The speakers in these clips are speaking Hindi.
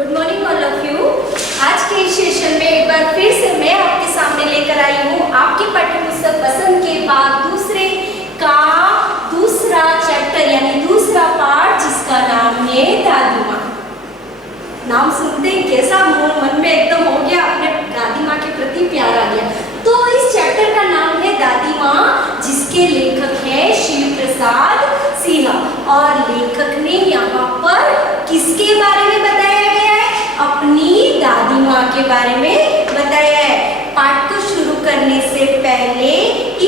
Good morning all of you. आज के इस सेशन में एक बार फिर से मैं आपके सामने लेकर आई हूँ आपके पाठ्यपुस्तक पसंद के बाद दूसरे का दूसरा चैप्टर यानी दूसरा पार्ट, जिसका नाम है दादी माँ। नाम सुनते ही कैसा मन में एकदम हो गया, अपने दादी माँ के प्रति प्यार आ गया। तो इस चैप्टर का नाम है दादी माँ, जिसके लेखक है शिव प्रसाद सिंह। और लेखक ने यहाँ पर किसके बारे में बताया गया है? अपनी दादी माँ के बारे में बताया है। पाठ को शुरू करने से पहले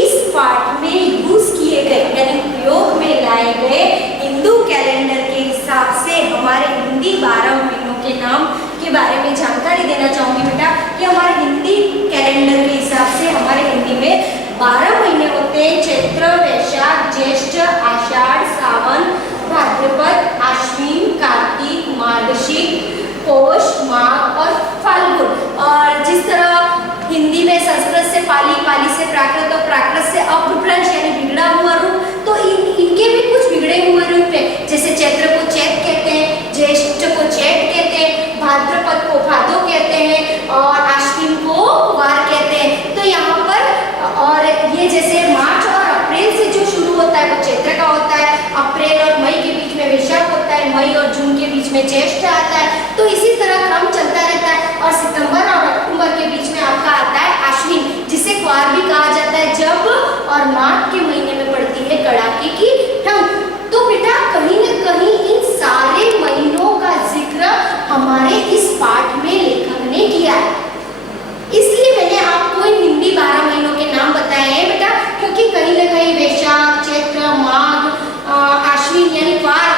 इस पाठ में यूज किए गए यानी प्रयोग में लाए गए हिंदू कैलेंडर के हिसाब से हमारे हिंदी 12 महीनों के नाम के बारे में जानकारी देना चाहूंगी बेटा कि हमारे हिंदी कैलेंडर के हिसाब से हमारे हिंदी में 12 महीने होते हैं। चैत्र, वैशाख, ज्येष्ठ, आषाढ़, सावन, भाद्रपद, आश्विन, कार्तिक, मार्गशीर्ष, पौष, माघ और फाल्गुन। और जिस तरह हिंदी में संस्कृत से पाली, पाली से प्राकृत और प्राकृत से अपभ्रंश यानी बिगड़ा हुआ रूप, तो इनके भी कुछ बिगड़े हुए रूप है। जैसे चैत्र को चैत कहते हैं, ज्येष्ठ को चैत कहते हैं, भाद्रपद को भादो कहते हैं और आश्विन को कुवार कहते हैं। तो यहाँ पर और ये जैसे मार्च और अप्रैल से जो शुरू होता है वो चैत्र का होता है, अप्रैल और मई के बीच में वैशाख होता है, मई और जून के बीच में ज्येष्ठ आता है। तो इसी तरह क्रम चलता रहता है। और सितंबर और अक्टूबर के बीच में आपका आता है आश्विन, जिसे कुवार भी कहा जाता है, जब और माघ के महीने में पड़ती है कड़ाके की ठंड। तो बेटा कहीं न कहीं इन सारे महीनों का जिक्र हमारे इस पाठ में लेखक ने किया है। इसलिए मैंने आपको इन हिंदी 12 महीनों के नाम बताए हैं बेटा, क्योंकि कहीं न कहीं वैशाख, चैत्र, माघ, आश्विन यानी कुवार,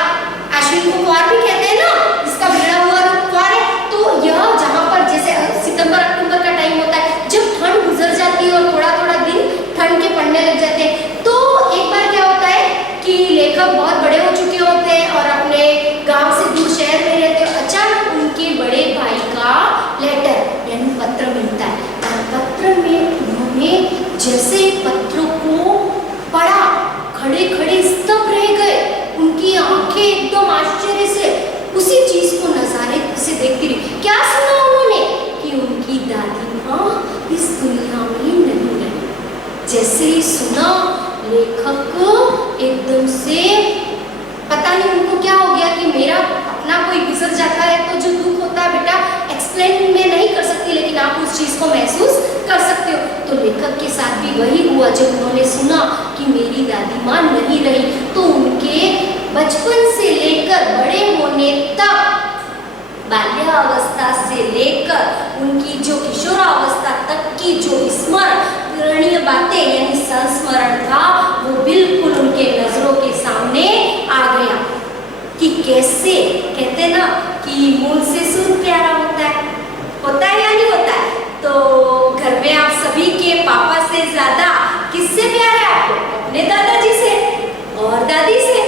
आश्विन को कुवार भी कहते हैं ना, इसका बिगड़ा हुआ रूप कुवार है। तो यह जहाँ पर जैसे सितंबर अक्टूबर का टाइम होता है, जब ठंड गुजर जाती है और थोड़ा थोड़ा दिन ठंड के पड़ने लग जाते हैं, तो एक बार क्या होता है कि लेखक बहुत बड़े हो चुके होते हैं और अपने गांव से दूर शहर में रहते हैं। अचानक उनके बड़े भाई का लेटर यानी पत्र मिलता है और पत्र में उन्होंने जैसे पत्रों को पढ़ा, खड़े खड़े स्तब्ध रह गए। उनकी आंखें एकदम आश्चर्य से उसी चीज को नजारे से देखती रही। क्या सुना उन्होंने? कि उनकी दादी माँ इस दुनिया में नहीं रही। जैसे ही सुना, लेखक एकदम से पता नहीं उनको क्या हो गया कि मेरा अपना कोई गुजर जाता है तो जो दुख होता है बेटा एक्सप्लेन में नहीं कर सकती, लेकिन आप उस चीज को महसूस कर सकते हो। तो लेखक के साथ भी वही हुआ। जब उन्होंने सुना कि मेरी दादी माँ नहीं रही, तो उनके बचपन से लेकर बड़े होने तक, बाल्यावस्था से लेकर उनकी जो किशोरावस्था तक की जो स्मरणीय बातें यानी संस्मरण था, वो बिल्कुल उनके नजरों के सामने आ गया कि कैसे कहते ना कि मूल से सूर प्यारा होता है या नहीं होता है? तो घर में आप सभी के पापा से ज्यादा किससे प्यार है आपको? अपने दादाजी से और दादी से।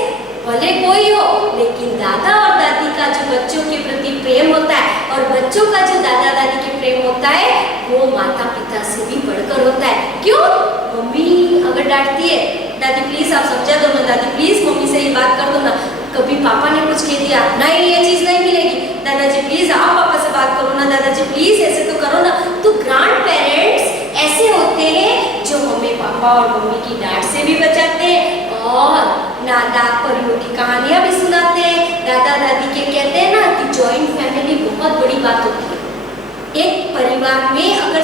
भले कोई हो, लेकिन दादा और दादी का जो बच्चों के प्रति प्रेम होता है और बच्चों का जो दादा दादी के प्रेम होता है, वो माता पिता से भी बढ़कर होता है। क्यों? मम्मी अगर डांटती है, दादी प्लीज आप समझा दो ना, दादी प्लीज मम्मी से ये बात कर दो ना। कभी पापा ने कुछ कह दिया, नहीं ये चीज नहीं मिलेगी, दादाजी प्लीज आप पापा से बात करो ना, दादाजी प्लीज ऐसे तो करो ना। तो ग्रैंड पेरेंट्स ऐसे होते हैं जो हमें पापा और मम्मी की डांट से भी बचाते हैं और नादा परियों की कहानियां भी सुनाते हैं। दादा दादी के कहते हैं ना कि जॉइंट फैमिली बहुत बड़ी बात होती है। एक परिवार में अगर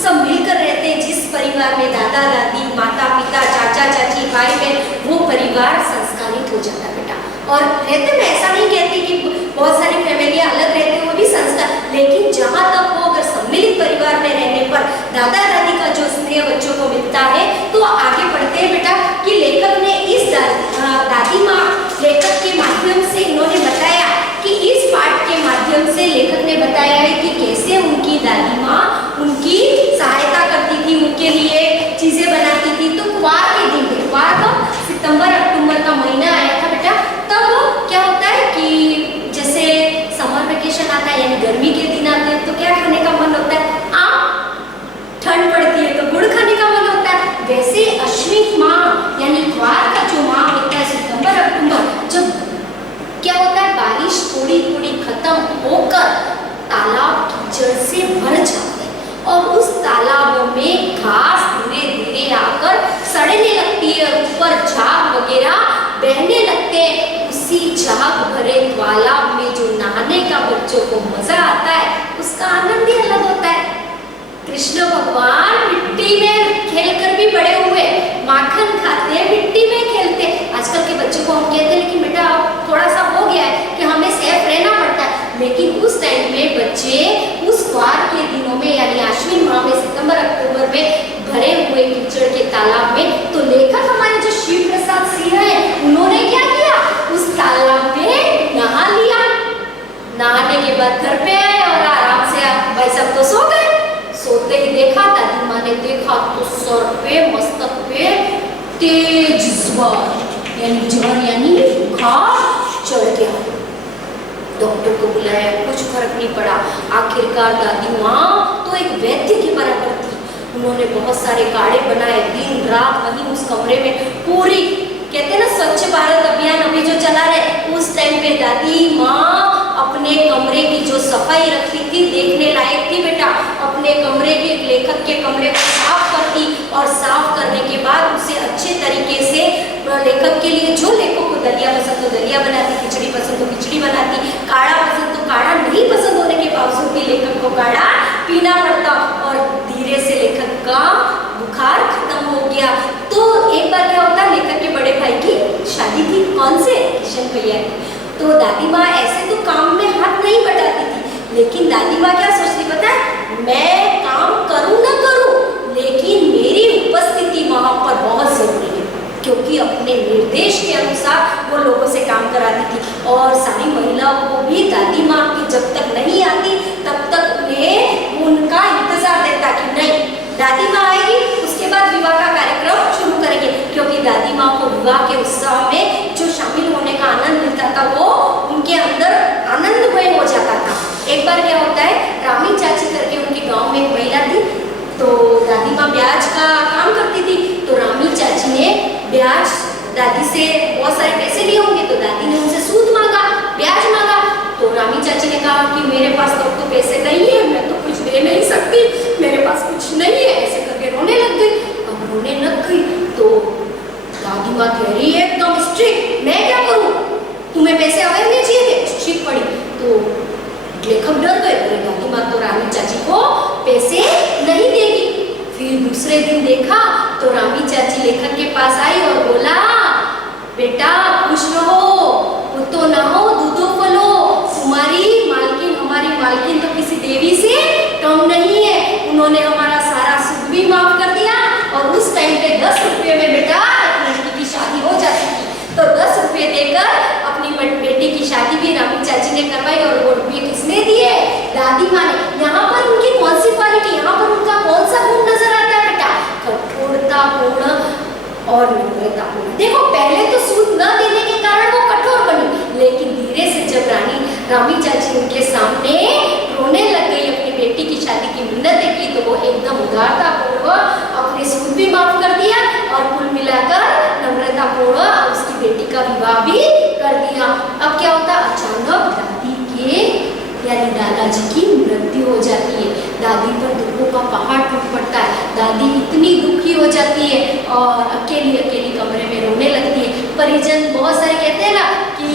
सब मिलकर रहते हैं, जिस परिवार में दादा दादी, माता पिता, चाचा चाची, भाई बहन, वो परिवार संस्कारित हो जाता है बेटा। और रहते मैं ऐसा नहीं कहती कि बहुत सारी फैमिलियां अलग रहती हैं, वो भी संस्कार, लेकिन जहाँ तक वो अगर सम्मिलित परिवार में रहने पर दादा दादी का जो स्नेह बच्चों को मिलता है, तो आगे बढ़ते हैं बेटा कि लेखक ने इस दादी माँ लेखक के माध्यम से इन्होंने बताया कि इस पाठ के माध्यम से लेखक ने बताया है कि कैसे उनकी दादी माँ उनकी सहायता करती थी, उनके लिए चीजें बनाती थी। तो कुवार के दिन थे, कुवार का सितंबर अक्टूबर का महीना आया था बेटा। तब क्या होता है कि जैसे समर वेकेशन आता है यानी गर्मी के दिन आते हैं, तो क्या खाने का मन होता है? आम। ठंड पड़ती है तो गुड़ हुए कीचड़ के तालाब में। तो लेखक हमारे जो शिव प्रसाद सिंह हैं, उन्होंने क्या किया, उस तालाब में नहा लिया। नहाने के बाद घर पे आए और आराम से भाई सब तो सो गए। सोते ही देखा, दादी माँ ने देखा तो सर पे, मस्तक पे तेज ज्वर यानी बुखार चढ़ गया। डॉक्टर को बुलाया, कुछ फर्क नहीं पड़ा। आखिरकार दादी माँ तो एक वैद्य के बराबर थी। उन्होंने बहुत सारे काढ़े बनाए, दिन रात वहीं उस कमरे में पूरी, कहते हैं ना स्वच्छ भारत अभियान अभी जो चला रहे, उस टाइम पे दादी माँ अपने कमरे की जो सफाई रखी थी, देखने लायक थी बेटा। अपने कमरे के, लेखक के कमरे को साफ करती और साफ करने के बाद उसे अच्छे तरीके से लेखक के लिए, जो लेखक को दलिया पसंद तो दलिया बनाती, खिचड़ी पसंद तो खिचड़ी बनाती, काढ़ा पसंद तो काढ़ा, नहीं पसंद होने के बावजूद भी लेखक को काढ़ा पीना पड़ता और धीरे से लेखक का बुखार खत्म हो गया। तो एक बार क्या होता, लेखक के बड़े भाई की शादी थी, कौन से, किशन भैया की। तो दादी माँ ऐसे तो काम में हाथ नहीं बटाती थी, लेकिन दादी माँ क्या सोचती पता है, मैं काम करूँ ना करूँ, लेकिन मेरी उपस्थिति वहाँ पर बहुत जरूरी है, क्योंकि अपने निर्देश के अनुसार वो लोगों से काम कराती थी। और सारी महिलाओं को भी दादी माँ की जब तक नहीं आती तब तक उन्हें उनका इंतजार देता कि नहीं, दादी माँ आएगी उसके बाद विवाह का कार्यक्रम शुरू करेंगे, क्योंकि दादी माँ को विवाह के उत्सव में जो शामिल होने का आनंद मिलता था वो उनके अंदर आनंदमय हो जाता था। एक बार क्या होता है, रामी चाची करके उनके गांव में एक महिला थी, तो दादी माँ ब्याज का काम करती थी। तो रामी चाची ने ब्याज दादी से बहुत सारे पैसे लिए होंगे, तो दादी ने उनसे सूद मांगा, ब्याज मांगा। तो रामी चाची ने कहा कि मेरे पास तो पैसे नहीं है, मैं तो कुछ दे नहीं सकती, मेरे पास कुछ नहीं है, ऐसे करके रोने लग गई। अब रोने लग गई तो दादी माँ कह रही है एकदम स्ट्रिक्ट, मैं क्या करूँ, तुम्हें पैसे अगर नहीं चाहिए, स्ट्रिक्ट पड़ी। तो लेखक डर गए, दादी माँ तो रामी चाची को पैसे नहीं देगी। फिर दूसरे दिन देखा तो रामी चाची लेखक के पास आई और बोला, बेटा खुश रहो, तो ना हो दूधो फलो, तुम्हारी मालकिन, हमारी मालकिन तो किसी देवी से कम नहीं है, उन्होंने हमारा सारा सुख भी माफ कर दिया। और उस टाइम पे 10 रुपये में बेटा एक लड़की की शादी हो जाती थी। तो 10 रुपये देकर अपनी बेटी की शादी भी रामी चाची ने करवाई। और वो रुपये किसने दिए, दादी माँ ने। यहाँ पर उनकी कौन सी क्वालिटी, यहाँ पर उनका कौन सा गुण नजर आता है बेटा, कठोरतापूर्ण और नम्रतापूर्ण। देखो पहले तो सूद न देने के कारण वो कठोर बनी, लेकिन धीरे से जब रामी चाची उनके सामने रोने लग गई, अपनी बेटी की शादी की मिन्नतें की, तो वो एकदम उदारतापूर्वक अपने सूद भी माफ कर दिया और कुल मिलाकर नम्रतापूर्वक उसकी बेटी का विवाह भी कर दिया। अब क्या होता, अचानक दादी के यानी दादाजी की मृत्यु हो जाती है। दादी पर दुखों का पहाड़ टूट पड़ता है। दादी इतनी दुखी हो जाती है और अकेली अकेली कमरे में रोने लगती है। परिजन बहुत सारे कहते हैं ना कि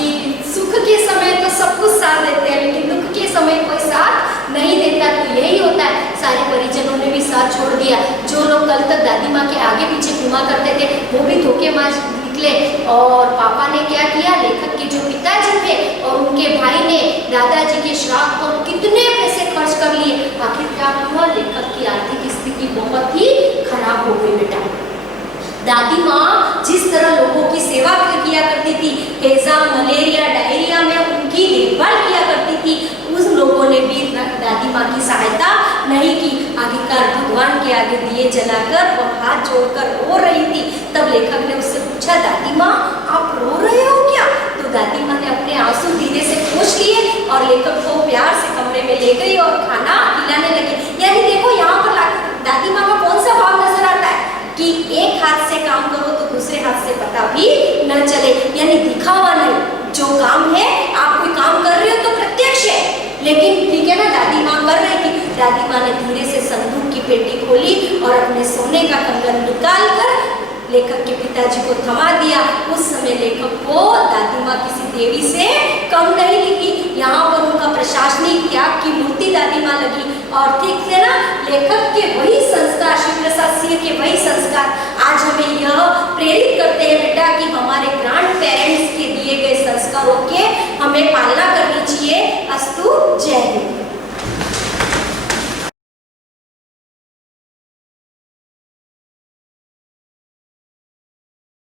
सुख के समय तो सब कुछ साथ देते हैं, लेकिन दुख के समय कोई साथ नहीं देता। तो यही होता है, सारे परिजनों ने भी साथ छोड़ दिया। जो लोग कल तक दादी माँ के आगे पीछे घुमा करते थे वो भी धोखेबाज निकले। और पापा ने क्या किया, लेखक के जो पिताजी थे और उनके भाई ने दादाजी के श्राद्ध पर कितने पैसे खर्च कर लिए। आखिर क्या हुआ, लेखक की आर्थिक स्थिति बहुत ही खराब हो गई बेटा। दादी माँ जिस तरह लोगों की सेवा किया करती थी, हैजा, मलेरिया, डायरिया में उनकी देखभाल किया करती थी, उस लोगों ने भी दादी माँ की सहायता नहीं की। आखिरकार भगवान के आगे दिए जलाकर वह हाथ जोड़कर रो रही थी। तब लेखक ने उससे पूछा, दादी माँ आप रो रहे हो क्या? तो दादी माँ ने अपने आंसू धीरे से पोंछ लिए और लेखक को प्यार से कमरे में ले गई और खाना खिलाने लगी। यानी देखो यहाँ पर दादी माँ का कौन सा भाव नजर आता है कि एक हाथ से काम करो तो दूसरे हाथ से पता भी न चले, यानी दिखावा नहीं। जो काम है, आप कोई काम कर रहे हो तो प्रत्यक्ष है, लेकिन ठीक है ना, दादी माँ कर रही थी। दादी माँ ने धीरे से संदूक की पेटी खोली और अपने सोने का कंगन निकाल कर लेखक के पिताजी को थमा दिया। उस समय लेखक को दादी माँ किसी देवी से कम नहीं लगी। यहाँ पर उनका प्रशासनिक त्याग की मूर्ति दादी माँ लगी। और ठीक से ना, लेखक के वही संस्कार, शिव प्रसाद सिंह के वही संस्कार आज हमें यह प्रेरित करते हैं बेटा कि हमारे ग्रैंड पेरेंट्स के दिए गए संस्कारों के हमें पालना